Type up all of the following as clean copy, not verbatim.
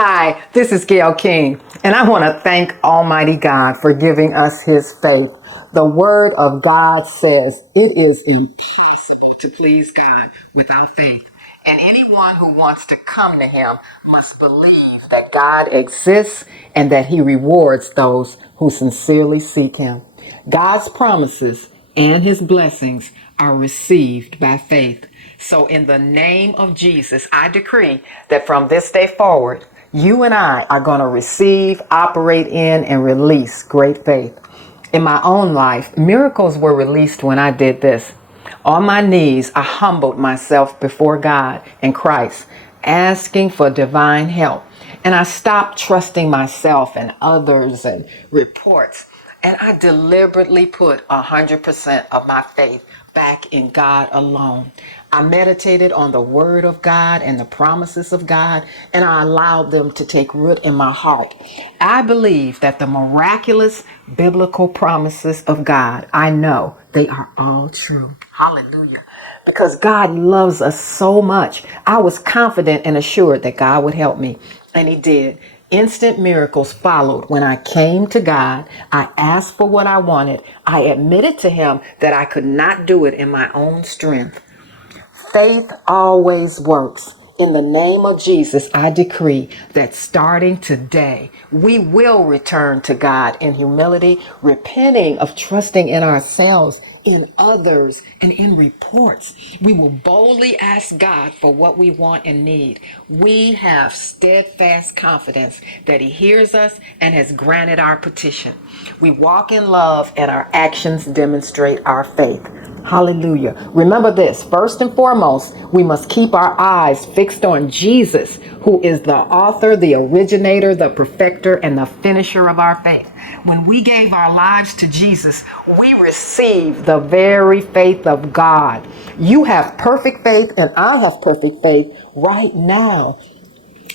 Hi, this is Gail King, and I want to thank Almighty God for giving us his faith. The word of God says it is impossible to please God without faith. And anyone who wants to come to him must believe that God exists and that he rewards those who sincerely seek him. God's promises and his blessings are received by faith. So in the name of Jesus, I decree that from this day forward, you and I are going to receive, operate in, and release great faith. In my own life, miracles were released when I did this. On my knees, I humbled myself before God and Christ, asking for divine help. And I stopped trusting myself and others and reports. And I deliberately put 100% of my faith back in God alone. I meditated on the word of God and the promises of God, and I allowed them to take root in my heart. I believe that the miraculous biblical promises of God, I know they are all true. Hallelujah. Because God loves us so much, I was confident and assured that God would help me, and he did. Instant miracles followed when I came to God. I asked for what I wanted. I admitted to him that I could not do it in my own strength. Faith always works. In the name of Jesus, I decree that starting today, we will return to God in humility, repenting of trusting in ourselves, in others, and in reports. We will boldly ask God for what we want and need. We have steadfast confidence that he hears us and has granted our petition. We walk in love and our actions demonstrate our faith. Hallelujah. Remember this, first and foremost, we must keep our eyes fixed on Jesus, who is the author, the originator, the perfecter, and the finisher of our faith. When we gave our lives to Jesus, we received the very faith of God. You have perfect faith, and I have perfect faith right now.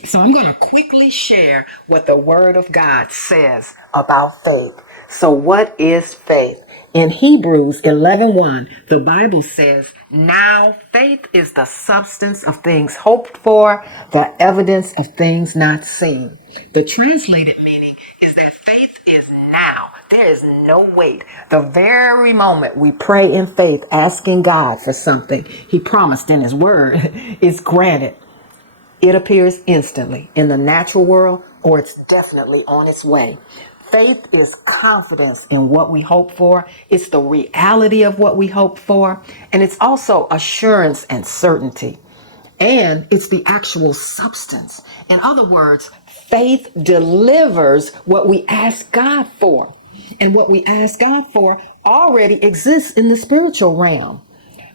So I'm going to quickly share what the Word of God says about faith. So what is faith? In Hebrews 11:1, the Bible says, "Now faith is the substance of things hoped for, the evidence of things not seen." The translated meaning is that faith is now. There is no wait. The very moment we pray in faith, asking God for something he promised in his word, is granted. It appears instantly in the natural world, or it's definitely on its way. Faith is confidence in what we hope for. It's the reality of what we hope for. And it's also assurance and certainty. And it's the actual substance. In other words, faith delivers what we ask God for. And what we ask God for already exists in the spiritual realm.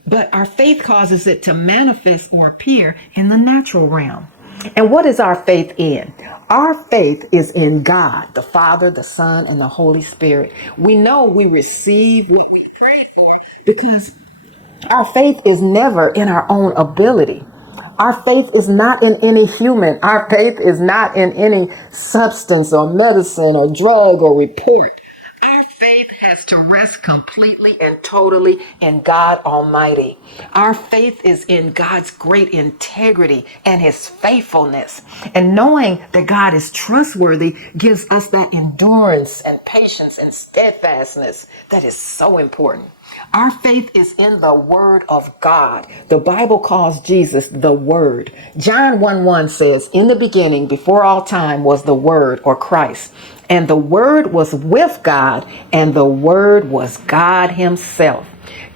But our faith causes it to manifest or appear in the natural realm. And what is our faith in? Our faith is in God, the Father, the Son, and the Holy Spirit. We know we receive what we pray for because our faith is never in our own ability. Our faith is not in any human. Our faith is not in any substance or medicine or drug or report. Our faith has to rest completely and totally in God Almighty. Our faith is in God's great integrity and his faithfulness. And knowing that God is trustworthy gives us that endurance and patience and steadfastness that is so important. Our faith is in the Word of God. The Bible calls Jesus the Word. John 1:1 says, "In the beginning, before all time, was the Word," or Christ. "And the Word was with God, and the Word was God himself."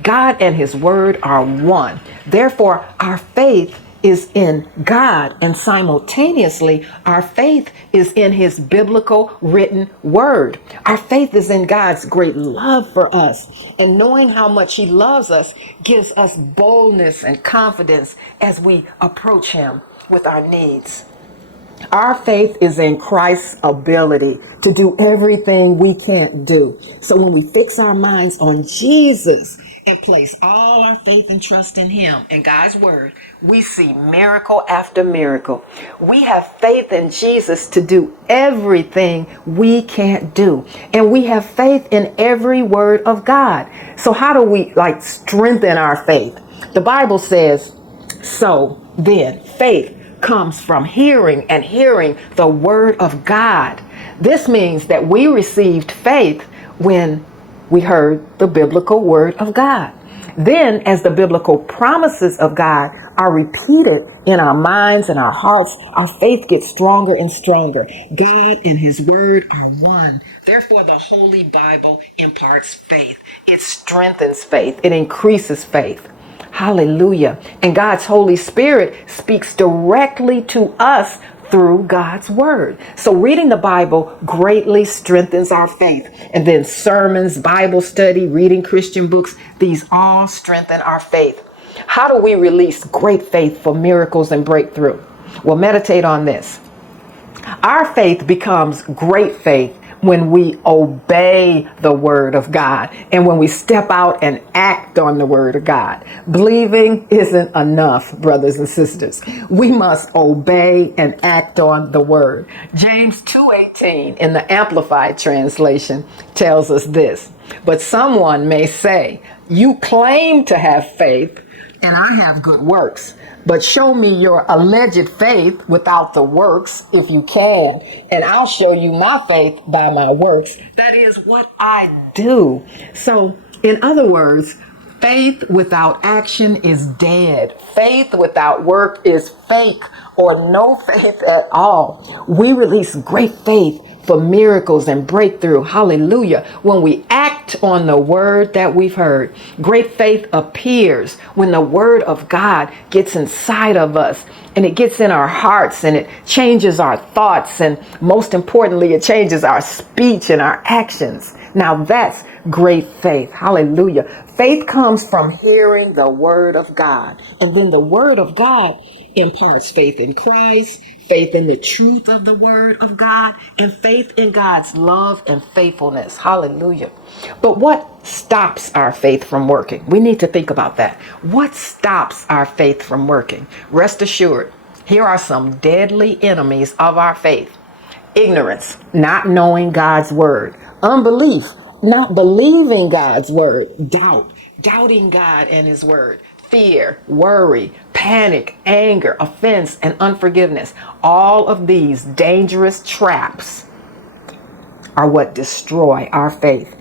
God and his Word are one. Therefore, our faith is in God, and simultaneously our faith is in his biblical written word. Our faith is in God's great love for us, and knowing how much he loves us gives us boldness and confidence as we approach him with our needs. Our faith is in Christ's ability to do everything we can't do. So when we fix our minds on Jesus and place all our faith and trust in him and God's word, we see miracle after miracle. We have faith in Jesus to do everything we can't do. And we have faith in every word of God. So how do we strengthen our faith? The Bible says, so then faith comes from hearing, and hearing the word of God. This means that we received faith when we heard the biblical word of God. Then, as the biblical promises of God are repeated in our minds and our hearts, our faith gets stronger and stronger. God and his word are one. Therefore, the Holy Bible imparts faith. It strengthens faith. It increases faith. Hallelujah. And God's Holy Spirit speaks directly to us through God's word. So reading the Bible greatly strengthens our faith. And then sermons, Bible study, reading Christian books, these all strengthen our faith. How do we release great faith for miracles and breakthrough? Well, meditate on this. Our faith becomes great faith when we obey the word of God and when we step out and act on the word of God. Believing isn't enough, brothers and sisters. We must obey and act on the word. James 2:18 in the Amplified Translation tells us this. But someone may say, you claim to have faith and I have good works. But show me your alleged faith without the works, if you can, and I'll show you my faith by my works. That is what I do. So, in other words, faith without action is dead. Faith without work is fake or no faith at all. We release great faith for miracles and breakthrough. Hallelujah. When we act on the word that we've heard, great faith appears when the word of God gets inside of us and it gets in our hearts and it changes our thoughts. And most importantly, it changes our speech and our actions. Now that's great faith. Hallelujah. Faith comes from hearing the word of God. And then the word of God imparts faith in Christ, faith in the truth of the word of God, and faith in God's love and faithfulness. Hallelujah. But what stops our faith from working? We need to think about that. What stops our faith from working? Rest assured, here are some deadly enemies of our faith. Ignorance, not knowing God's word. Unbelief, not believing God's word. Doubt, doubting God and his word. Fear, worry, panic, anger, offense, and unforgiveness. All of these dangerous traps are what destroy our faith.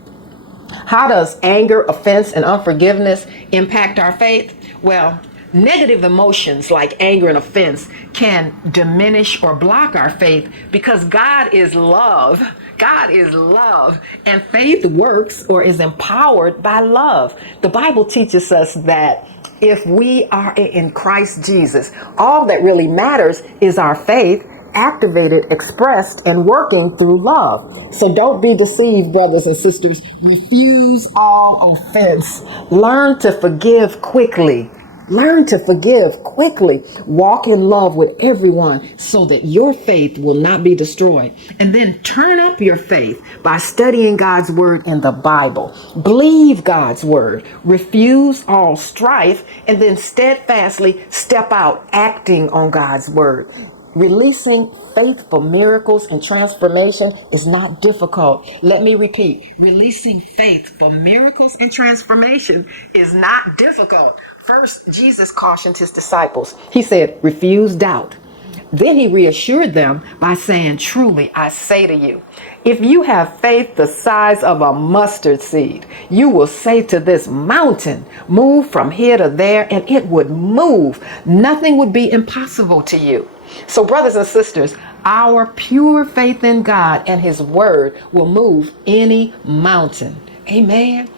How does anger, offense, and unforgiveness impact our faith? Well, negative emotions like anger and offense can diminish or block our faith because God is love. God is love, and faith works or is empowered by love. The Bible teaches us that if we are in Christ Jesus, all that really matters is our faith activated, expressed, and working through love. So don't be deceived, brothers and sisters. Refuse all offense. Learn to forgive quickly. Learn to forgive quickly. Walk in love with everyone so that your faith will not be destroyed. And then turn up your faith by studying God's word in the Bible. Believe God's word. Refuse all strife and then steadfastly step out acting on God's word. Releasing faith for miracles and transformation is not difficult. Let me repeat. Releasing faith for miracles and transformation is not difficult. First, Jesus cautioned his disciples. He said, refuse doubt. Then he reassured them by saying, truly, I say to you, if you have faith the size of a mustard seed, you will say to this mountain, move from here to there, and it would move. Nothing would be impossible to you. So, brothers and sisters, our pure faith in God and his word will move any mountain. Amen.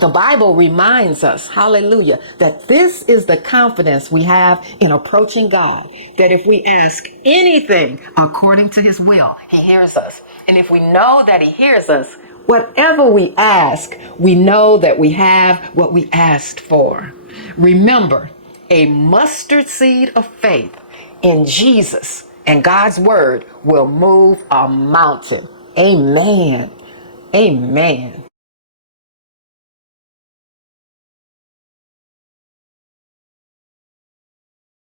The Bible reminds us, hallelujah, that this is the confidence we have in approaching God, that if we ask anything according to his will, he hears us. And if we know that he hears us, whatever we ask, we know that we have what we asked for. Remember, a mustard seed of faith in Jesus and God's word will move a mountain. Amen. Amen.